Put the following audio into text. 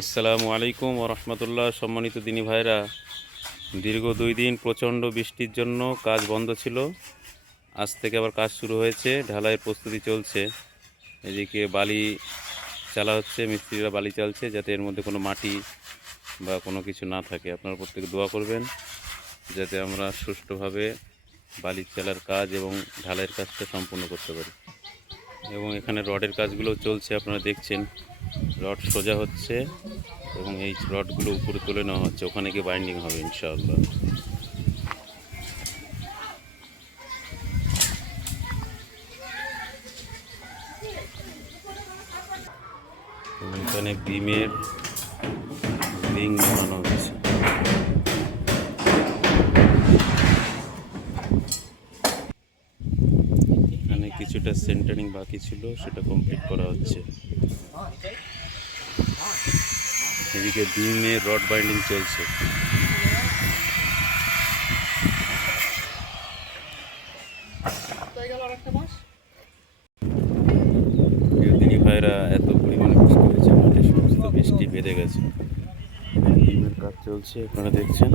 আসসালামু আলাইকুম ওরহমতুল্লাহ। সম্মানিত দিনী ভাইরা, দীর্ঘ 2 দিন প্রচণ্ড বৃষ্টির জন্য কাজ বন্ধ ছিল। আজ থেকে আবার কাজ শুরু হয়েছে, ঢালাইয়ের প্রস্তুতি চলছে। এদিকে বালি চালা হচ্ছে, মিস্ত্রিরা বালি চালছে যাতে এর মধ্যে কোনো মাটি বা কোনো কিছু না থাকে। আপনারা প্রত্যেকে দোয়া করবেন যাতে আমরা সুষ্ঠুভাবে বালি চালার কাজ এবং ঢালাইয়ের কাজটা সম্পূর্ণ করতে পারি। এবং এখানে রডের কাজগুলো চলছে, আপনারা দেখছেন রড সোজা হচ্ছে এবং এই রডগুলো উপরে তুলে নেওয়া হচ্ছে, ওখানে গিয়ে বাইন্ডিং হবে ইনশাআল্লাহ। এখানে বিমের রিং বানানো হচ্ছে। এখানে কিছুটা সেন্টারিং বাকি ছিল, সেটা কমপ্লিট করা হচ্ছে। এদিকে বিমের রড বাইন্ডিং চলছে। দিনী ভাইরা, এত পরিমাণে বৃষ্টি হয়েছে, মাঠে সমস্ত বৃষ্টি বেড়ে গেছে। বিমের কাজ চলছে, আপনারা দেখছেন।